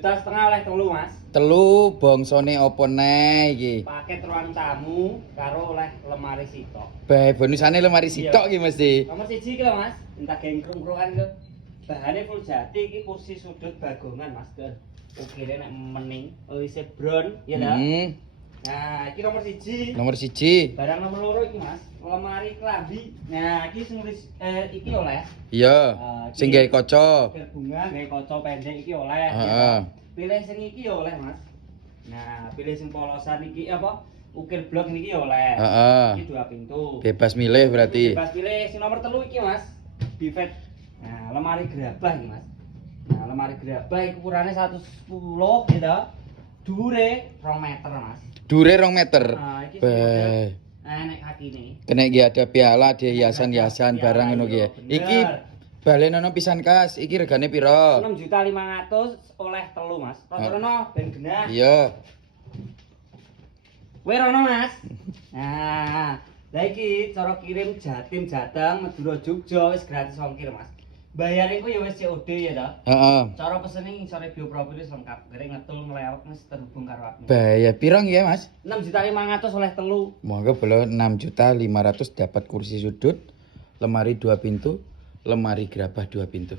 6,5 juta oleh telu, Mas. Telu bangsane apa neh iki? Paket ruang tamu karo oleh lemari sitok. Bae bonusane lemari sitok iki mesti. Nomor 1 iki lho, Mas. Entah gengkrung-krungan ke. Bahane full jati iki kursi sudut bagongan, Mas. Ukire nek mening isih brown ya ta. Nah, iki nomor 1. Nomor 1. Barang nomor 2 iki, Mas. Lemari klambi. Nah, iki sing iki oleh. Iya. Sing gawe kaca. Bunga gawe kaca pendek iki oleh. Heeh. Pilih sing iki ya oleh, Mas. Nah, pilih sing polosan iki apa? Ukir blok niki ya oleh. Heeh. Iki 2 pintu. Bebas milih berarti. Bebas pilih sing nomor 3 iki, Mas. Bivet. Nah, lemari gerabah iki, Mas. Nah, lemari gerabah iki ukurane 110 gitu. Dhuwure 2 meter, Mas. Dure 2 meter. Nah, iki Bae. nek kakine. Kena iki ada piala, ada hiasan-hiasan barang ngono ki. Iki balen ono pisan kas. Iki regane piro? 6.500.000 oleh telu, Mas. Rono ben genah. Iya. Kowe rono, Mas. Nah, lah iki cara kirim Jatim Jateng Madura Jogja wis gratis ongkir, Mas. Bayare ku ya wis COD ya ta. Heeh. Cara pesene ngisore Bioproperties lengkap. Gere ngetul ngelewek wis terhubung karo aku. Bayar piro ya, Mas? 6.500.000 oleh telu. Monggo belo 6.500.000 dapat kursi sudut, lemari 2 pintu, lemari gerabah 2 pintu.